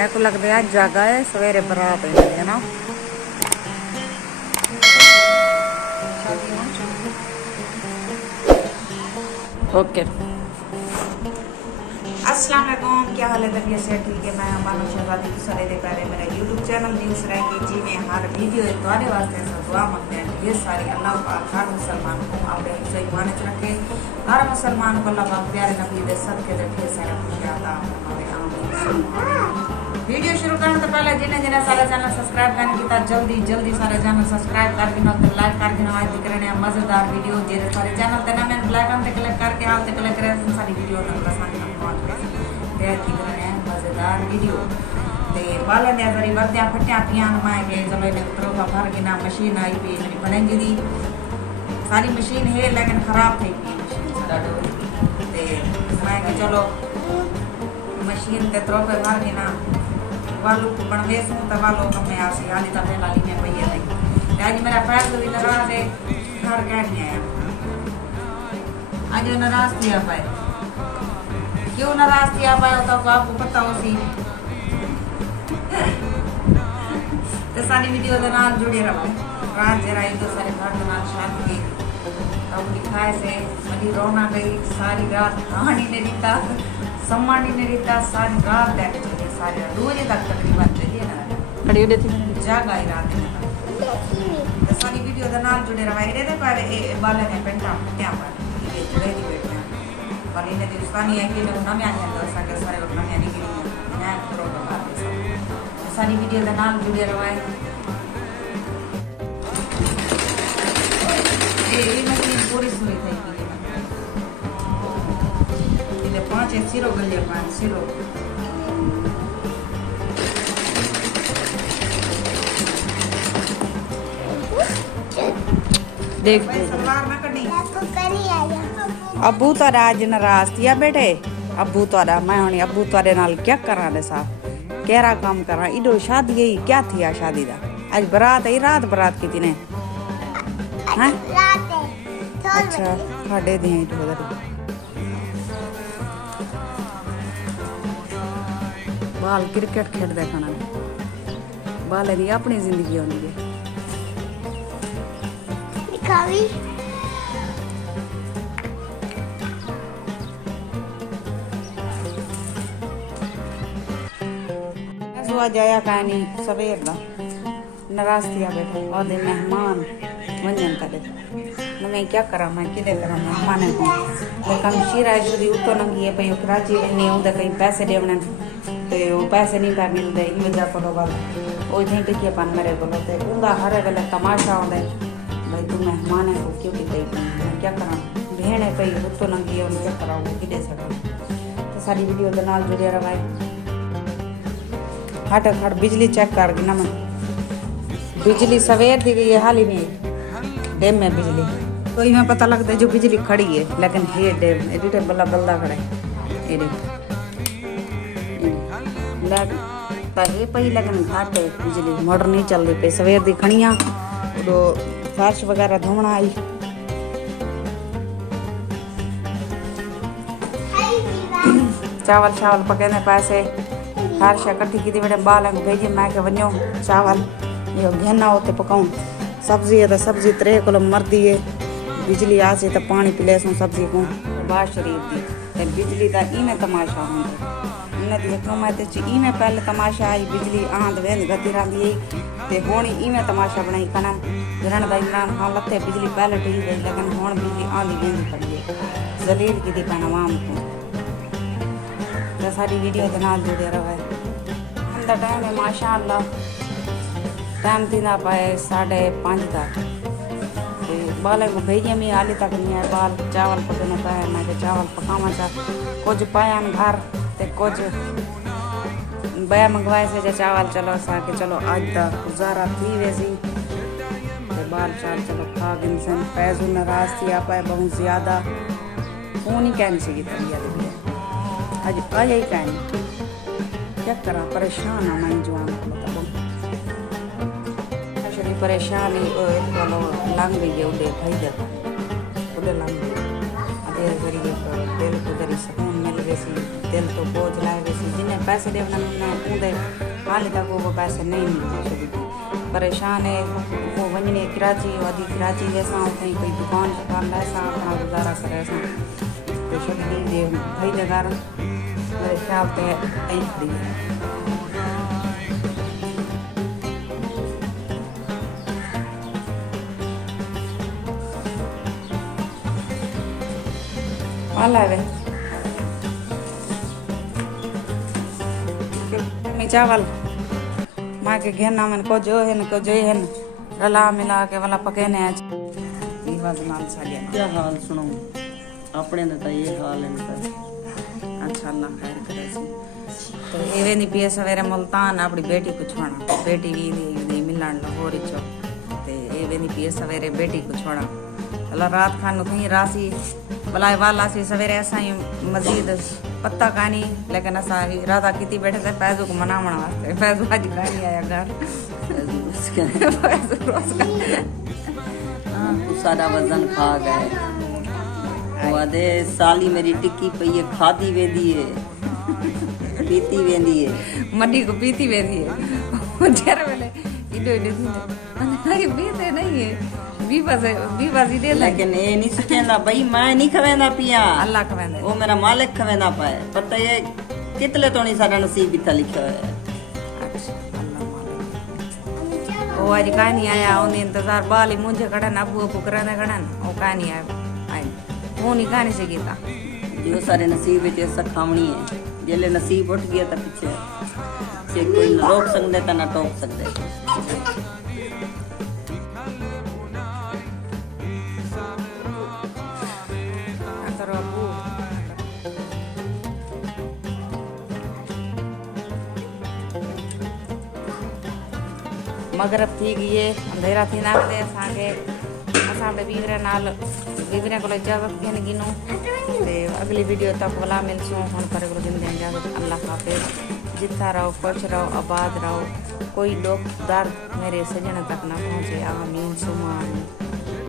मेरे को लगता है आज जागा है सवेरे बरात है ना। ओके अस्सलाम वालेकुम, क्या हाल है? तबीयत से ठीक है? मैं अमानो शहजादी की सारे दे पहले मेरा यूट्यूब चैनल न्यूज़ रहेंगे जी में हर वीडियो एक तुम्हारे वास्ते दुआ मंगते हैं ये सारी अल्लाह पाक हर मुसलमान को अपने सही माने रखे, हर मुसलमान को अल्लाह पाक प्यारे नबी दे सबके दे ढेर सारा खुशियां अता फरमावे आमीन। वीडियो शुरू करने तो पहले जिन्हें जिन्हें सारा चैनल सब्सक्राइब करने की जल्दी जल्दी सारे चैनल सब्सक्राइब कर देना, लाइक कर देना। आज दिख रहे हैं मजेदार वीडियो जेरे सारे चैनल ते ना मैं ब्लैक पे क्लिक करके हाल ते क्लिक करे सारी वीडियो तक पसंद तैयार की रहे हैं मजेदार वीडियो ते बालन ने जरी वर्दियां फटियां पियान माए के चलो इन्हें ट्रोफा भर के ना मशीन आई पी मेरी बनेंगी दी सारी मशीन है लेकिन खराब थी मशीन सारा ते मैं के चलो मशीन ते ट्रोफे भर के ना वालू बनवे सू तो वालो कम आसी आली तो पहला ली में भैया नहीं आज मेरा फैसला भी नाराज है घर कह नहीं आया आज नाराज किया पाए क्यों नाराज किया पाए तो आपको पता हो सी तो सारी वीडियो के नाल जुड़े रहो रात जरा एक दो सारे घर के नाल शादी की अब दिखाए से बड़ी रोना गई सारी रात कहानी ने रीता सम्मानी ने रीता सारी रात बैठ चले सारे 2 बजे तक तकरीबन चलिए ना खड़ी उड़े थी जागा ही रात में तो सारी वीडियो के नाल जुड़े रहो इधर पर बाले ने पेंटा क्या पर ये जुड़े दी बैठे पर इन्हें दिवसानी है कि ना मैं आने दो सारे सारे ना मैं नहीं गिरी मैं प्रोग्राम कर सारी वीडियो के नाल जुड़े रहो ये मशीन पूरी सुई थी ये 5 सिरो गलिया 5 सिरो देख अबू तारा आज नाराज थिया बेटे अबू तारा मैं होनी अबू तारे नाल क्या करा दे सा केरा काम करा इडो शादी है क्या थिया शादी दा आज बारात है रात बारात की थी ने हां रात है अच्छा साढ़े दे उधर बाल क्रिकेट खेल देखना बाल दी अपनी जिंदगी होनी है दिखावी जाया कहानी सवेर दा नाराज थिया बैठे और दे मेहमान वंजन करे मैं क्या करा मैं किदे करा मेहमान को तो कम शीरा जुदी उतो नंगी है भाई कराची ने उधर कहीं पैसे देवने ते वो पैसे नहीं कर मिलदे ई वजह को बाल ओ थे के अपन मेरे बोलो ते उंदा हर गले तमाशा होंदे भाई तू मेहमान है को क्यों किते मैं क्या करा भेण है भाई उतो नंगी है क्या करा वो किदे सड़ा तो सारी वीडियो दे नाल जुड़े रहो हट हट बिजली चेक कर ना मैं बिजली सवेर दी गई हाल ही नहीं डैम में बिजली तो ही में पता लगता है जो बिजली खड़ी है लेकिन ये डैम एडिटे बल्ला बल्ला खड़ा है लगता है पई लेकिन घाट है बिजली मोटर नहीं चल रही पे सवेर दी खड़ियां तो फर्श वगैरह धोना आई चावल चावल पकाने पैसे हर शा कट्ठी की बेटे बाल भेजे मैं के वनो चावल ये घेना होते पकाऊं सब्जी है तो सब्जी 3 किलो मरदी है बिजली आ से तो पानी पिले सो सब्जी को बात शरीफ दी ते बिजली दा इने तमाशा होंदा इने दी कमाते च इने पहले तमाशा आई बिजली आंद वेंद गति रंदी ते होनी इने तमाशा बनाई कना जरण दा इमरान खान लते बिजली पहले टी गई लेकिन हुन बिजली आंदी वेंद पड़ी है जलील की दी पन आवाम को सारी वीडियो के नाल जुड़े रहो अंदर टाइम है माशाअल्लाह टाइम थी ना पाए 5:30 तक बाल को भेजे में आली तक नहीं है बाल चावल पकने पाए मैं के चावल पकावा चा कुछ पाया घर ते कुछ बया मंगवाए से जो चावल चलो सा के चलो आज दा गुजारा थी वैसी ते बाल चाल चलो खा गिनसन पैसों नाराज थी आ पाए बहुत ज्यादा फोन ही कैंसिल की तबीयत आज आया ही कहनी क्या करा परेशान है मैं जवान बताओ शरीर परेशान ही बोलो लंग गई है उधर भाई उधर लंग गई अधे जरिए दिल को जरी सुकून मिल गई सी दिल तो बोझ लाए वैसे जिन्हें पैसे दे उन्हें हाल तक वो पैसे नहीं मिलते। परेशान है वो वञने कराची वधी कराची वैसा कहीं कोई दुकान शुकान वैसा अपना गुजारा करे तो छोटी दे भाई जगह मेरे ख्याल से यही खड़ी है। वाला है चावल माँ के घेना मन को जो है न रला मिला के वाला पकेने आज क्या हाल सुनो अपने तो ये हाल है। अच्छा अल्लाह खैर करे तो एवे नहीं पिए सवेरे मुल्तान अपनी बेटी को छोड़ा बेटी भी मिलन लाहौर चो ते एवे नहीं पिए सवेरे बेटी को छोड़ा अल्लाह रात खान कहीं रासी भला वाला सी सवेरे ऐसा ही मजीद पत्ता कानी लेकिन असा राधा किती बैठे थे पैसों को मनावण वास्ते पैसों आज कानी आया घर सारा वजन खा गए वादे साली मेरी टिक्की पई है खादी वेंदी है पीती वेंदी है मड्डी को पीती वेंदी है जर वेले इडो इडो थी पीते नहीं है बीबस दे लेकिन ये नहीं सुखेंदा भाई मैं नहीं खवेंदा पिया अल्लाह खवेंदा वो मेरा मालिक खवेंदा पाए पता ये कितले तो नहीं सारा नसीब इतना लिखा है। वो आज कहानी आया उन्हें इंतजार बाली मुझे कड़न अबू अबू कराने कड़न वो कहानी आया वो नहीं कहानी से गीता जो सारे नसीब में ऐसा खावनी है जेले नसीब उठ गया तो पीछे से कोई रोक सकते तो ना टोक सकते। मगरब थी गई है अंधेरा थी ना असांखे असांखे बीवरे को इजाज़त थियन गिनो ते अगली वीडियो तक भला मिलसूं हुन पर इजाज़त अल्लाह हाफिज़। जिथा रहो खुश रहो आबाद रहो कोई दुख दर्द मेरे सजन तक ना पहुँचे आमीन सुमा आमीन।